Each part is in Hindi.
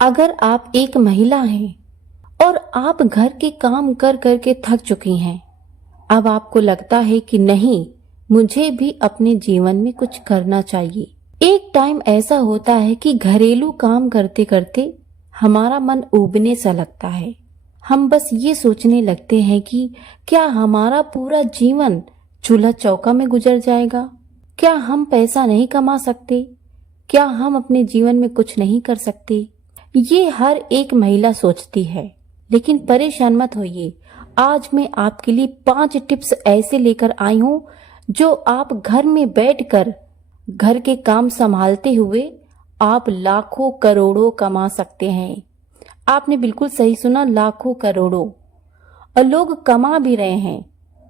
अगर आप एक महिला हैं और आप घर के काम कर कर के थक चुकी हैं, अब आपको लगता है कि नहीं, मुझे भी अपने जीवन में कुछ करना चाहिए। एक टाइम ऐसा होता है कि घरेलू काम करते करते हमारा मन ऊबने सा लगता है। हम बस ये सोचने लगते हैं कि क्या हमारा पूरा जीवन चूल्हा चौका में गुजर जाएगा? क्या हम पैसा नहीं कमा सकते? क्या हम अपने जीवन में कुछ नहीं कर सकते? ये हर एक महिला सोचती है। लेकिन परेशान मत होइए, आज मैं आपके लिए 5 टिप्स ऐसे लेकर आई हूँ जो आप घर में बैठकर घर के काम संभालते हुए आप लाखों करोड़ों कमा सकते हैं। आपने बिल्कुल सही सुना, लाखों करोड़ों। और लोग कमा भी रहे हैं,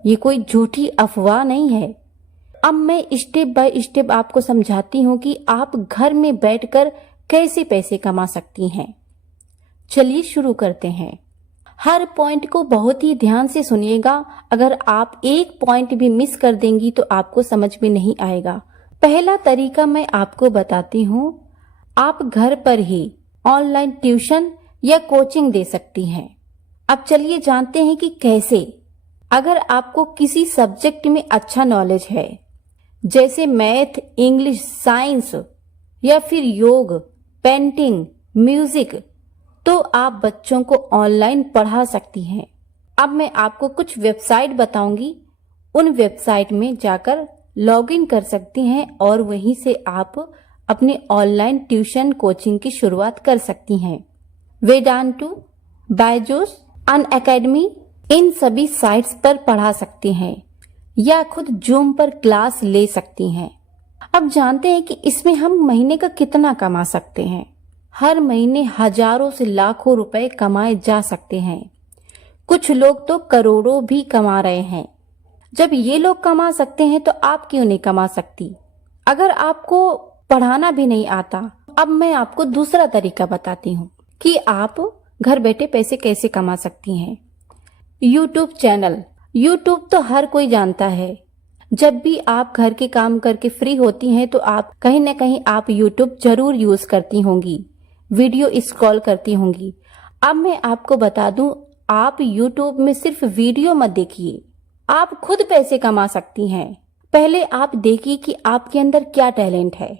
ये कोई झूठी अफवाह नहीं है। अब मैं स्टेप बाय स्टेप आपको समझाती हूँ कि आप घर में बैठकर कैसे पैसे कमा सकती हैं। चलिए शुरू करते हैं। हर पॉइंट को बहुत ही ध्यान से सुनिएगा। अगर आप एक पॉइंट भी मिस कर देंगी तो आपको समझ में नहीं आएगा। पहला तरीका मैं आपको बताती हूँ। आप घर पर ही ऑनलाइन ट्यूशन या कोचिंग दे सकती हैं। अब चलिए जानते हैं कि कैसे। अगर आपको किसी सब्जेक्ट में अच्छा नॉलेज है, जैसे मैथ, इंग्लिश, साइंस या फिर योग, पेंटिंग, म्यूजिक, तो आप बच्चों को ऑनलाइन पढ़ा सकती हैं। अब मैं आपको कुछ वेबसाइट बताऊंगी, उन वेबसाइट में जाकर लॉगिन कर सकती हैं और वहीं से आप अपने ऑनलाइन ट्यूशन कोचिंग की शुरुआत कर सकती हैं। वेदांतु, बायजूस, अनअकैडमी, इन सभी साइट्स पर पढ़ा सकती हैं या खुद जूम पर क्लास ले सकती हैं। अब जानते हैं कि इसमें हम महीने का कितना कमा सकते हैं। हर महीने हजारों से लाखों रुपए कमाए जा सकते हैं। कुछ लोग तो करोड़ों भी कमा रहे हैं। जब ये लोग कमा सकते हैं तो आप क्यों नहीं कमा सकती? अगर आपको पढ़ाना भी नहीं आता, अब मैं आपको दूसरा तरीका बताती हूँ कि आप घर बैठे पैसे कैसे कमा सकती हैं। YouTube channel. यूट्यूब तो हर कोई जानता है। जब भी आप घर के काम करके फ्री होती हैं तो आप कहीं न कहीं आप यूट्यूब जरूर यूज करती होंगी, वीडियो स्क्रॉल करती होंगी। अब मैं आपको बता दूं, आप यूट्यूब में सिर्फ वीडियो मत देखिए, आप खुद पैसे कमा सकती हैं। पहले आप देखिए कि आपके अंदर क्या टैलेंट है।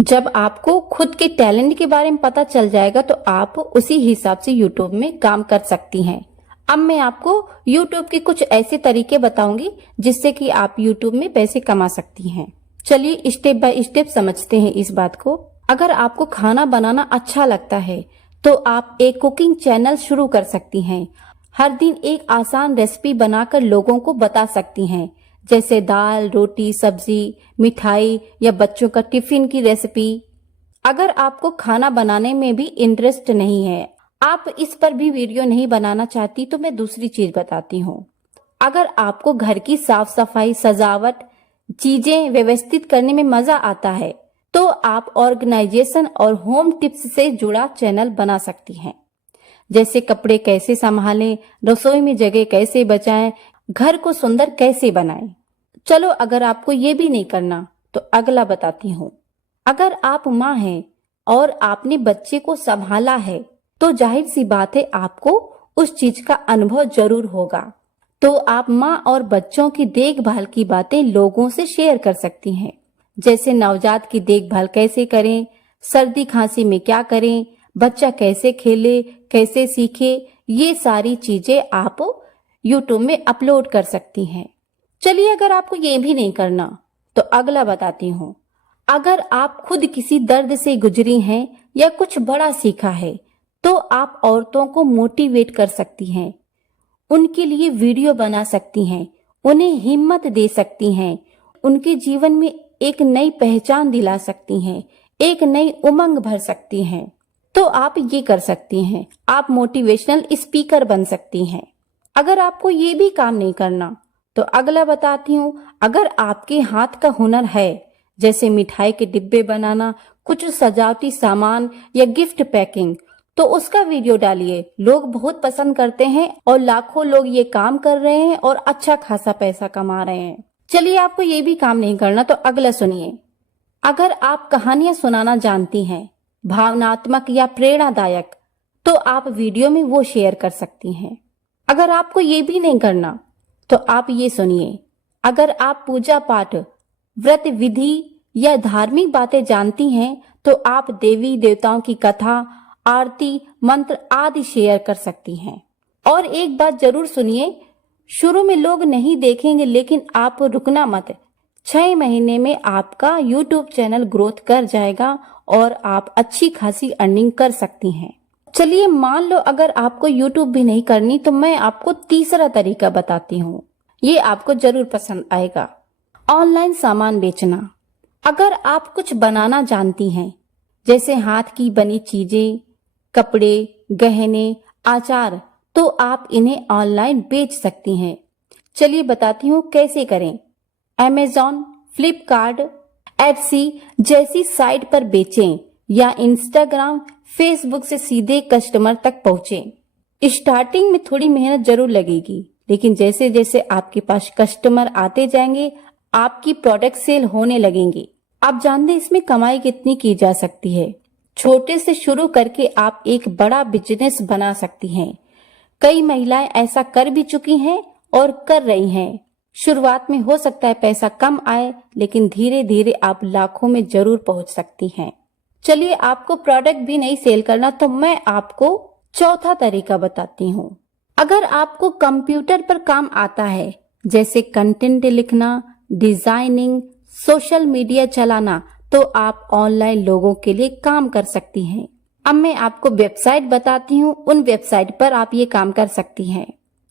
जब आपको खुद के टैलेंट के बारे में पता चल जाएगा तो आप उसी हिसाब से यूट्यूब में काम कर सकती हैं। अब मैं आपको YouTube के कुछ ऐसे तरीके बताऊंगी जिससे कि आप YouTube में पैसे कमा सकती हैं। चलिए स्टेप बाय स्टेप समझते हैं इस बात को। अगर आपको खाना बनाना अच्छा लगता है तो आप एक कुकिंग चैनल शुरू कर सकती हैं। हर दिन एक आसान रेसिपी बनाकर लोगों को बता सकती हैं, जैसे दाल, रोटी, सब्जी, मिठाई या बच्चों का टिफिन की रेसिपी। अगर आपको खाना बनाने में भी इंटरेस्ट नहीं है, आप इस पर भी वीडियो नहीं बनाना चाहती, तो मैं दूसरी चीज बताती हूँ। अगर आपको घर की साफ सफाई, सजावट, चीजें व्यवस्थित करने में मजा आता है तो आप ऑर्गेनाइजेशन और होम टिप्स से जुड़ा चैनल बना सकती हैं, जैसे कपड़े कैसे संभालें, रसोई में जगह कैसे बचाएं, घर को सुंदर कैसे बनाएं। चलो, अगर आपको ये भी नहीं करना तो अगला बताती हूँ। अगर आप माँ हैं और आपने बच्चे को संभाला है तो जाहिर सी बात है आपको उस चीज का अनुभव जरूर होगा। तो आप माँ और बच्चों की देखभाल की बातें लोगों से शेयर कर सकती हैं, जैसे नवजात की देखभाल कैसे करें, सर्दी खांसी में क्या करें, बच्चा कैसे खेले, कैसे सीखे, ये सारी चीजें आप YouTube में अपलोड कर सकती हैं। चलिए, अगर आपको ये भी नहीं करना तो अगला बताती हूँ। अगर आप खुद किसी दर्द से गुजरी हैं या कुछ बड़ा सीखा है तो आप औरतों को मोटिवेट कर सकती हैं, उनके लिए वीडियो बना सकती हैं, उन्हें हिम्मत दे सकती हैं, उनके जीवन में एक नई पहचान दिला सकती हैं, एक नई उमंग भर सकती हैं। तो आप ये कर सकती हैं, आप मोटिवेशनल स्पीकर बन सकती हैं। अगर आपको ये भी काम नहीं करना तो अगला बताती हूँ। अगर आपके हाथ का हुनर है, जैसे मिठाई के डिब्बे बनाना, कुछ सजावटी सामान या गिफ्ट पैकिंग, तो उसका वीडियो डालिए। लोग बहुत पसंद करते हैं और लाखों लोग ये काम कर रहे हैं और अच्छा खासा पैसा कमा रहे हैं। चलिए, आपको ये भी काम नहीं करना तो अगला सुनिए। अगर आप कहानियां सुनाना जानती हैं भावनात्मक या प्रेरणादायक, तो आप वीडियो में वो शेयर कर सकती हैं। अगर आपको ये भी नहीं करना तो आप ये सुनिए, अगर आप पूजा पाठ, व्रत विधि या धार्मिक बातें जानती हैं तो आप देवी देवताओं की कथा, आरती, मंत्र आदि शेयर कर सकती हैं। और एक बात जरूर सुनिए, शुरू में लोग नहीं देखेंगे, लेकिन आप रुकना मत। 6 महीने में आपका YouTube चैनल ग्रोथ कर जाएगा और आप अच्छी खासी अर्निंग कर सकती हैं। चलिए मान लो अगर आपको YouTube भी नहीं करनी तो मैं आपको तीसरा तरीका बताती हूँ, ये आपको जरूर पसंद आएगा। ऑनलाइन सामान बेचना। अगर आप कुछ बनाना जानती हैं, जैसे हाथ की बनी चीजें, कपड़े, गहने, आचार, तो आप इन्हें ऑनलाइन बेच सकती हैं। चलिए बताती हूँ कैसे करें। Amazon, फ्लिपकार्ट, Etsy जैसी साइट पर बेचें या इंस्टाग्राम, फेसबुक से सीधे कस्टमर तक पहुंचे। स्टार्टिंग में थोड़ी मेहनत जरूर लगेगी, लेकिन जैसे जैसे आपके पास कस्टमर आते जाएंगे आपकी प्रोडक्ट सेल होने लगेंगे। आप जानते हैं इसमें कमाई कितनी की जा सकती है। छोटे से शुरू करके आप एक बड़ा बिजनेस बना सकती हैं। कई महिलाएं ऐसा कर भी चुकी हैं और कर रही हैं। शुरुआत में हो सकता है पैसा कम आए, लेकिन धीरे धीरे आप लाखों में जरूर पहुंच सकती हैं। चलिए आपको प्रोडक्ट भी नहीं सेल करना तो मैं आपको चौथा तरीका बताती हूँ। अगर आपको कंप्यूटर पर काम आता है, जैसे कंटेंट लिखना, डिजाइनिंग, सोशल मीडिया चलाना, तो आप ऑनलाइन लोगों के लिए काम कर सकती हैं। अब मैं आपको वेबसाइट बताती हूँ, उन वेबसाइट पर आप ये काम कर सकती हैं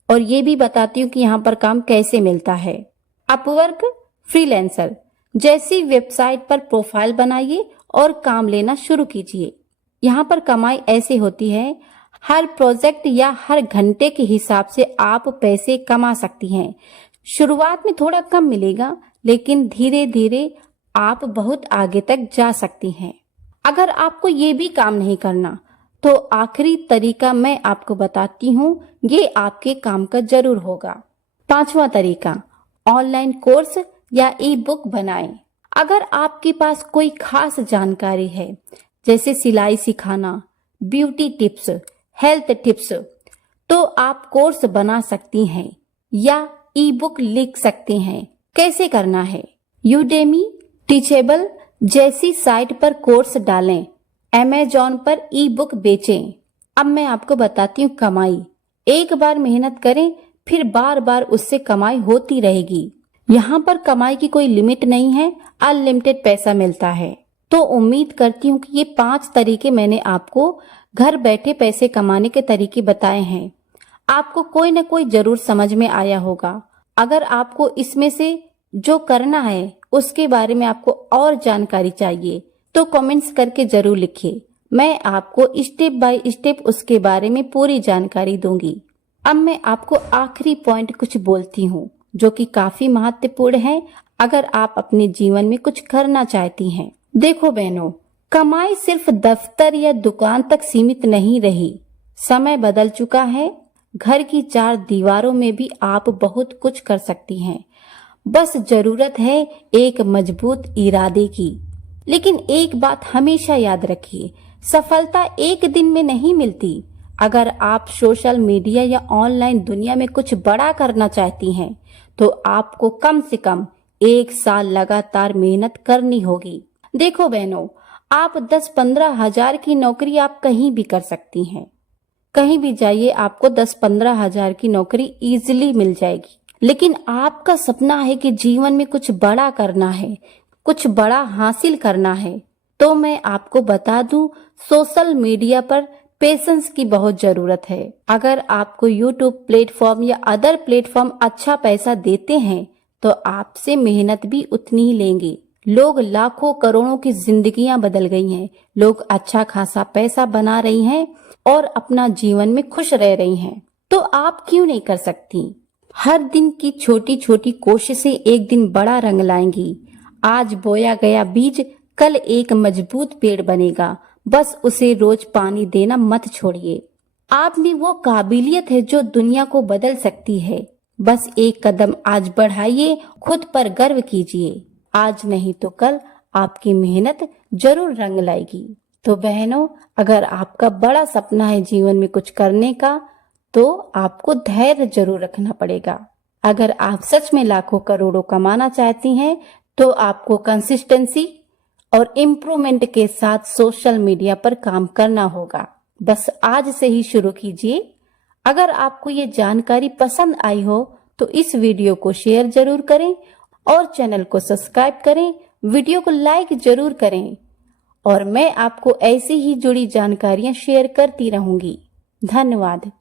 और ये भी बताती हूँ कि यहाँ पर काम कैसे मिलता है। अपवर्क, फ्रीलांसर जैसी वेबसाइट पर प्रोफाइल बनाइए और काम लेना शुरू कीजिए। यहाँ पर कमाई ऐसे होती है, हर प्रोजेक्ट या हर घंटे के हिसाब से आप पैसे कमा सकती हैं। शुरुआत में थोड़ा कम मिलेगा, लेकिन धीरे धीरे आप बहुत आगे तक जा सकती हैं। अगर आपको ये भी काम नहीं करना तो आखिरी तरीका मैं आपको बताती हूँ, ये आपके काम का जरूर होगा। 5वां तरीका, ऑनलाइन कोर्स या ई बुक बनाएं। अगर आपके पास कोई खास जानकारी है, जैसे सिलाई सिखाना, ब्यूटी टिप्स, हेल्थ टिप्स, तो आप कोर्स बना सकती हैं या ई बुक लिख सकते हैं। कैसे करना है? यूडेमी, टीचेबल जैसी साइट पर कोर्स डालें। Amazon पर ई बुक बेचें। अब मैं आपको बताती हूँ कमाई। एक बार मेहनत करें, फिर बार बार उससे कमाई होती रहेगी। यहाँ पर कमाई की कोई लिमिट नहीं है, अनलिमिटेड पैसा मिलता है। तो उम्मीद करती हूँ कि ये 5 तरीके मैंने आपको घर बैठे पैसे कमाने के तरीके बताए हैं, आपको कोई न कोई जरूर समझ में आया होगा। अगर आपको इसमें से जो करना है उसके बारे में आपको और जानकारी चाहिए तो कमेंट्स करके जरूर लिखिए। मैं आपको स्टेप बाय स्टेप उसके बारे में पूरी जानकारी दूंगी। अब मैं आपको आखिरी पॉइंट कुछ बोलती हूँ जो कि काफी महत्वपूर्ण है अगर आप अपने जीवन में कुछ करना चाहती हैं। देखो बहनों, कमाई सिर्फ दफ्तर या दुकान तक सीमित नहीं रही। समय बदल चुका है। घर की 4 दीवारों में भी आप बहुत कुछ कर सकती हैं। बस जरूरत है एक मजबूत इरादे की। लेकिन एक बात हमेशा याद रखिए, सफलता एक दिन में नहीं मिलती। अगर आप सोशल मीडिया या ऑनलाइन दुनिया में कुछ बड़ा करना चाहती हैं तो आपको कम से कम 1 साल लगातार मेहनत करनी होगी। देखो बहनों, आप 10-15 हजार की नौकरी आप कहीं भी कर सकती हैं। कहीं भी जाइए, आपको 10-15 हजार की नौकरी इजीली मिल जाएगी। लेकिन आपका सपना है कि जीवन में कुछ बड़ा करना है, कुछ बड़ा हासिल करना है, तो मैं आपको बता दूं, सोशल मीडिया पर पेशेंस की बहुत जरूरत है। अगर आपको यूट्यूब प्लेटफॉर्म या अदर प्लेटफॉर्म अच्छा पैसा देते हैं तो आपसे मेहनत भी उतनी ही लेंगे। लोग लाखों करोड़ों की जिंदगियां बदल गई हैं। लोग अच्छा खासा पैसा बना रही हैं और अपना जीवन में खुश रह रही हैं। तो आप क्यों नहीं कर सकती? हर दिन की छोटी छोटी कोशिशें एक दिन बड़ा रंग लाएंगी। आज बोया गया बीज कल एक मजबूत पेड़ बनेगा। बस उसे रोज पानी देना मत छोड़िए। आप में वो काबिलियत है जो दुनिया को बदल सकती है। बस एक कदम आज बढ़ाइए, खुद पर गर्व कीजिए। आज नहीं तो कल आपकी मेहनत जरूर रंग लाएगी। तो बहनों, अगर आपका बड़ा सपना है जीवन में कुछ करने का, तो आपको धैर्य जरूर रखना पड़ेगा। अगर आप सच में लाखों करोड़ों कमाना चाहती हैं, तो आपको कंसिस्टेंसी और इम्प्रूवमेंट के साथ सोशल मीडिया पर काम करना होगा। बस आज से ही शुरू कीजिए। अगर आपको ये जानकारी पसंद आई हो तो इस वीडियो को शेयर जरूर करें और चैनल को सब्सक्राइब करें, वीडियो को लाइक जरूर करें और मैं आपको ऐसी ही जुड़ी जानकारियां शेयर करती रहूंगी। धन्यवाद।